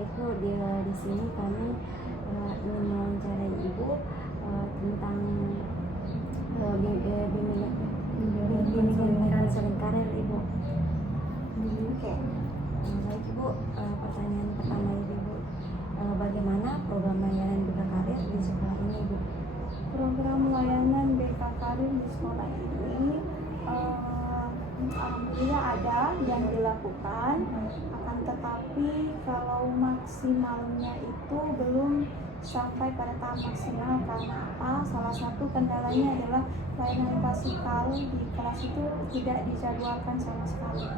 Baik Bu, di sini kami ingin mewawancarai Ibu tentang bimbingan konseling karir Ibu. Oke. Baik Ibu, pertanyaan pertama Ibu, bagaimana program layanan BK Karir di sekolah ini Ibu? Program layanan BK Karir di sekolah ini alhamdulillah ada yang dilakukan, akan tetapi kalau maksimalnya itu belum sampai pada tahap maksimal. Karena apa? Salah satu kendalanya adalah layanan klasikal di kelas itu tidak dijadwalkan sama sekali.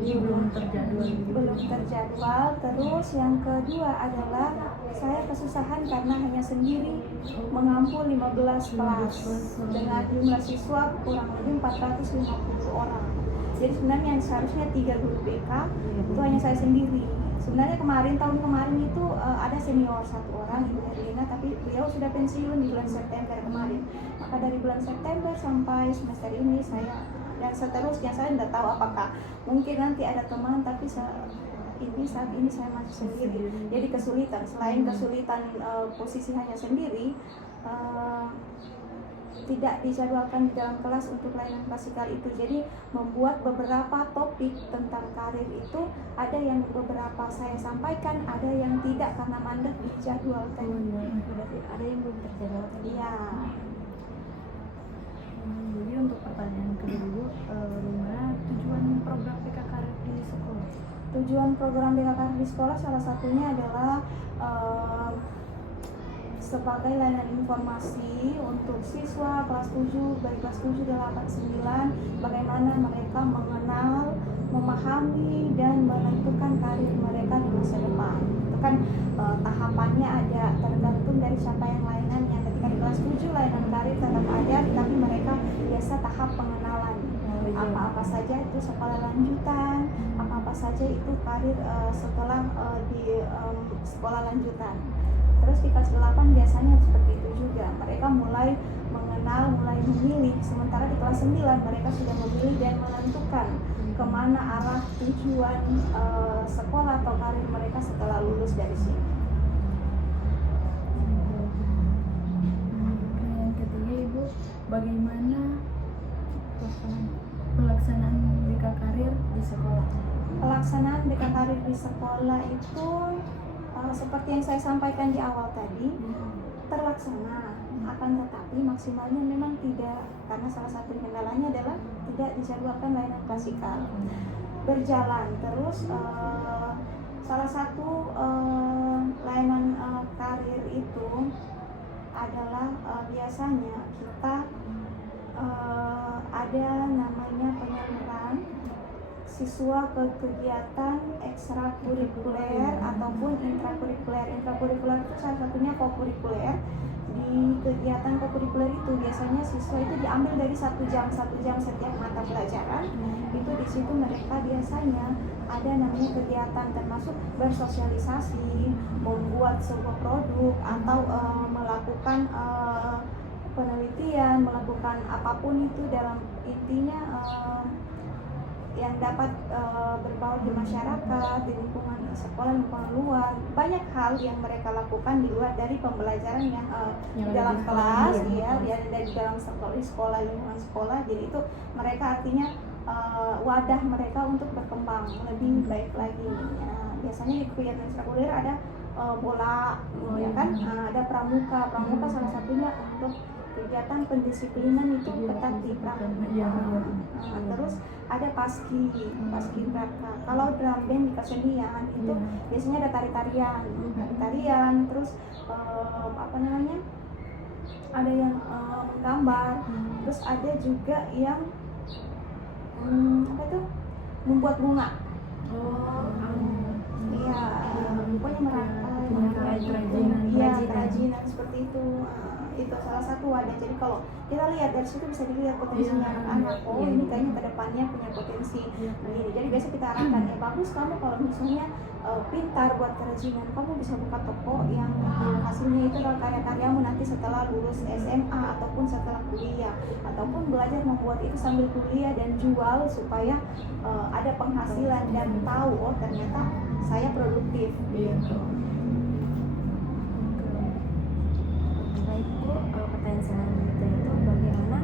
Jadi belum terjadwal. Terus yang kedua adalah saya kesusahan karena hanya sendiri mengampu 15 kelas dengan jumlah siswa kurang lebih 450 orang. Jadi sebenarnya yang seharusnya 3 guru BK itu hanya saya sendiri. Sebenarnya tahun kemarin itu ada senior satu orang, Ibu Herlina, tapi beliau sudah pensiun di bulan September kemarin. Maka dari bulan September sampai semester ini saya, dan seterusnya saya tidak tahu apakah mungkin nanti ada teman, tapi saat ini saya masih sendiri. Jadi kesulitan, selain kesulitan posisi hanya sendiri, tidak dijadwalkan di dalam kelas untuk layanan klasikal itu. Jadi membuat beberapa topik tentang karir itu ada yang beberapa saya sampaikan, ada yang tidak karena mandek dijadwalkan. Berarti ada yang belum terjadwalkan. Iya. Jadi untuk pertanyaan kedua, bagaimana tujuan program BK Karir di sekolah? Tujuan program BK Karir di sekolah salah satunya adalah sebagai layanan informasi untuk siswa kelas 7, baik kelas 7, 8, 9, bagaimana mereka mengenal, memahami, dan menentukan karir mereka di masa depan. Itu kan tahapannya ada, tergantung dari siapa yang layanannya. Ketika di kelas 7 layanan karir tetap ada, tapi mereka biasa tahap pengenalan. Apa-apa saja itu sekolah lanjutan, apa-apa saja itu karir setelah di sekolah lanjutan. Terus di kelas 8 biasanya seperti itu juga. Mereka mulai mengenal, mulai memilih. Sementara di kelas 9 mereka sudah memilih dan menentukan kemana arah tujuan sekolah atau karir mereka setelah lulus dari sini. Yang ketiga Ibu, bagaimana pelaksanaan BK Karir di sekolah? Pelaksanaan BK Karir di sekolah itu seperti yang saya sampaikan di awal tadi, terlaksana, akan tetapi maksimalnya memang tidak, karena salah satu kendalanya adalah tidak dijadwalkan layanan klasikal. Berjalan terus, salah satu layanan karir itu adalah biasanya kita ada namanya penyaluran siswa ke kegiatan ekstrakurikuler ataupun intrakurikuler. Intrakurikuler itu salah satunya kokurikuler. Di kegiatan kokurikuler itu biasanya siswa itu diambil dari 1 jam setiap mata pelajaran. Itu di situ mereka biasanya ada namanya kegiatan termasuk bersosialisasi, membuat sebuah produk atau melakukan penelitian, melakukan apapun itu dalam intinya yang dapat berbaur di masyarakat, di lingkungan sekolah, lingkungan luar. Banyak hal yang mereka lakukan di luar dari pembelajaran yang di dalam kelas, dari dalam sekolah, lingkungan sekolah. Jadi itu mereka artinya wadah mereka untuk berkembang lebih baik lagi. Biasanya di kegiatan ekstrakurikuler ada bola, ya kan? Ada pramuka salah satunya untuk kegiatan pendisiplinan itu ketat di pramuka. Terus ada paski braka. Kalau drum band di kesenian itu biasanya ada tarian, terus ada yang menggambar, terus ada juga yang membuat bunga. Iya, pokoknya merangkai kerajinan seperti itu. Itu salah satu wadah. Jadi kalau kita lihat dari situ bisa dilihat potensinya anak-anak. Oh, ini kayaknya kedepannya punya potensi begini. Jadi biasa kita arahkan, ya bagus kamu kalau misalnya pintar buat kerajinan, kamu bisa buka toko yang hasilnya itu adalah karya-karyamu nanti setelah lulus SMA ataupun setelah kuliah, ataupun belajar membuat itu sambil kuliah dan jual supaya ada penghasilan dan tahu, oh ternyata saya produktif. Iya. Baik Bu, pertanyaan selanjutnya itu bagaimana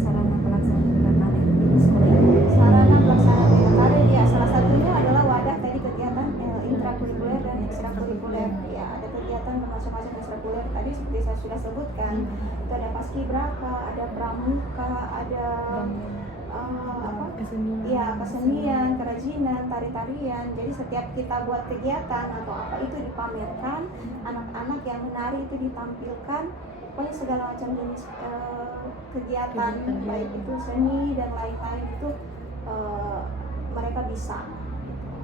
sarana pelaksanaan BKKD di sekolah ini? Sarana pelaksanaan BKKD ya salah satunya adalah wadah tadi kegiatan intrakurikuler dan ekstrakurikuler. Ya ada kegiatan macam-macam ekstrakurikuler tadi seperti saya sudah sebutkan. Itu ada paskibraka, ada pramuka, ada Kesenian. ya kesenian, kerajinan, tari-tarian. Jadi setiap kita buat kegiatan atau apa itu dipamerkan, anak-anak yang menari itu ditampilkan. Pokoknya segala macam jenis kegiatan, baik itu seni dan lain-lain itu mereka bisa.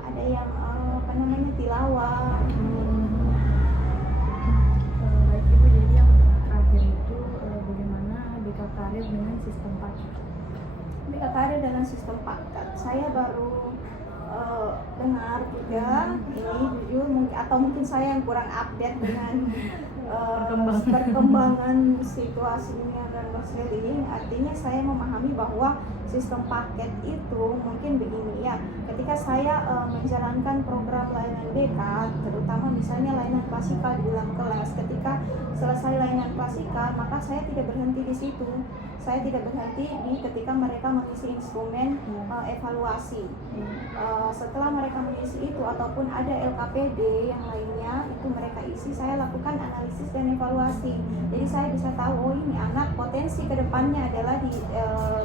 Ada yang tilawah. Baik Ibu, jadi yang terakhir itu bagaimana BKKD dengan sistem paket? BKKD dengan sistem paket. Saya baru dengar juga ini jujur mungkin saya yang kurang update dengan perkembangan situasinya dan ini. Artinya saya memahami bahwa sistem paket itu mungkin begini ya, ketika saya menjalankan program layanan BK, terutama misalnya layanan klasikal di dalam kelas, ketika selesai layanan klasikal maka saya tidak berhenti di situ. Saya tidak berhenti di ketika mereka mengisi instrumen evaluasi. Setelah mereka mengisi itu ataupun ada LKPD yang lainnya itu mereka isi, saya lakukan analisis dan evaluasi. Jadi saya bisa tahu oh ini anak potensi kedepannya adalah di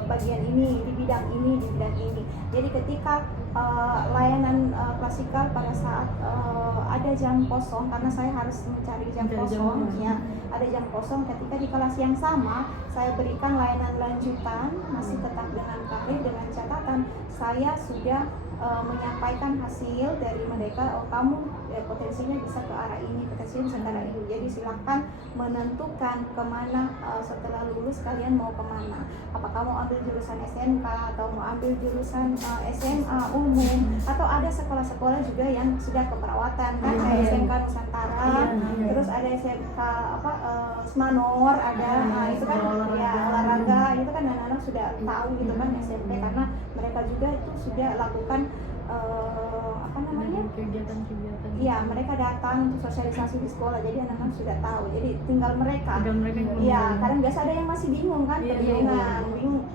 bagian ini, di bidang ini, di bidang ini. Jadi ketika layanan klasikal pada saat ada jam kosong, karena saya harus mencari jam kosong ya, ada jam kosong ketika di kelas yang sama saya berikan layanan lanjutan masih tetap dengan karir, dengan catatan saya sudah menyampaikan hasil dari mereka, oh kamu potensinya bisa ke arah ini, potensinya bisa ke arah itu. Jadi silahkan menentukan kemana setelah lulus kalian mau kemana. Apakah mau ambil jurusan SMK atau mau ambil jurusan SMA umum, atau ada sekolah-sekolah juga yang sudah keperawatan kan, kayak SMK Nusantara, terus ada SMK Semanor ada, itu kan ya olahraga, itu kan anak-anak sudah tahu gitu kan SMP, karena mereka juga itu sudah lakukan kegiatan-kegiatan. Iya, mereka datang untuk sosialisasi di sekolah, jadi anak-anak sudah tahu. Jadi tinggal mereka. Iya, kadang biasa ada yang masih bingung kan, bingung.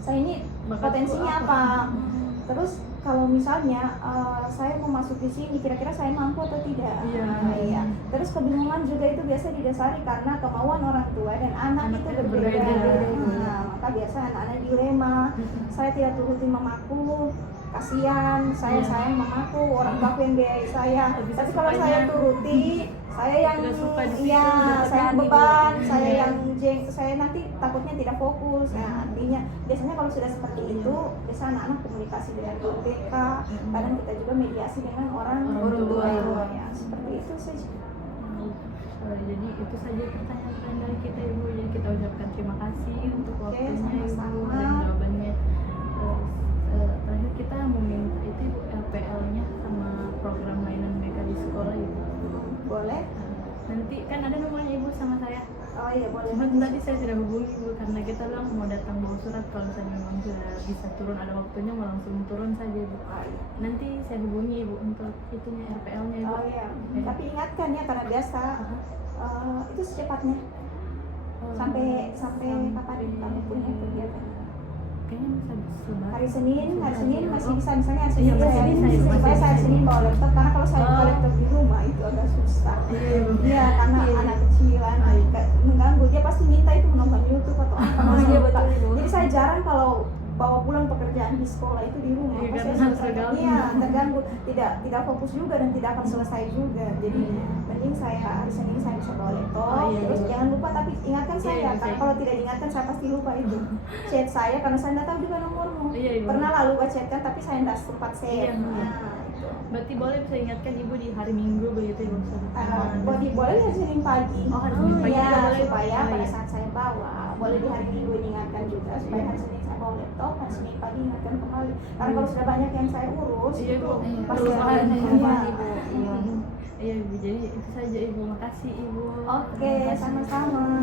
Saya ini potensinya apa? Terus kalau misalnya saya mau masuk di sini, kira-kira saya mampu atau tidak? Iya. Terus kebingungan juga itu biasa didasari karena kemauan orang tua dan anak itu berbeda. Maka biasa anak-anak dilema. Saya tidak turuti mamaku, kasihan, saya sayang mamaku, orang tua yang biayai saya. Tapi kalau saya turuti, saya yang saya beban, saya nanti takutnya tidak fokus. Nah, artinya biasanya kalau sudah seperti itu, biasa anak-anak komunikasi dengan guru BK, kadang kita juga mediasi dengan orang tua. Ya, seperti itu saja. Jadi itu saja pertanyaan dari kita Ibu. Jadi kita ucapkan terima kasih untuk waktunya Ibu dan jawabannya. Terakhir kita meminta itu Ibu LPL-nya sama program layanan BK di sekolah Ibu. Boleh? Nanti kan ada nomornya Ibu sama saya. Oh iya boleh. Cuma tadi saya sudah hubungi Ibu karena kita bilang mau datang bawa surat, kalau misalnya memang sudah bisa turun ada waktunya mau langsung turun saja Ibu. Nanti saya hubungi Ibu untuk itunya RPL-nya Ibu. Oh iya. Tapi ingatkan ya karena biasa itu secepatnya. Sampai kapan kamu punya kegiatan? Kayaknya bisa Hari Senin masih bisa, misalnya hari Senin bisa. saya Senin bawa laptop, karena kalau saya bawa laptop di rumah itu agak susah. Iya, karena anak kecilan mengganggu, dia pasti minta itu menonton YouTube atau apa. Jadi saya jarang kalau bawa pulang pekerjaan di sekolah itu di rumah, terganggu, tidak fokus juga dan tidak akan selesai juga. Jadi mending saya hari Senin saya bisa bawa laptop. Terus jangan lupa, tapi ingatkan saya, karena kalau tidak diingatkan saya pasti lupa itu. Chat saya karena saya tidak tahu juga nomormu. Pernah lalu lupa chatkan tapi saya tidak sempat save. Berarti boleh bisa ingatkan Ibu di hari Minggu begitu Ibu? Boleh hari Senin pagi. Hari Senin pagi boleh. Supaya pada saat saya bawa, boleh di hari Minggu diingatkan juga supaya hari Senin saya bawa laptop, hari Senin pagi ingatkan kembali. Karena kalau sudah banyak yang saya urus, itu pasti Iya Ibu, jadi itu saja Ibu. Makasih Ibu. Oke, sama-sama.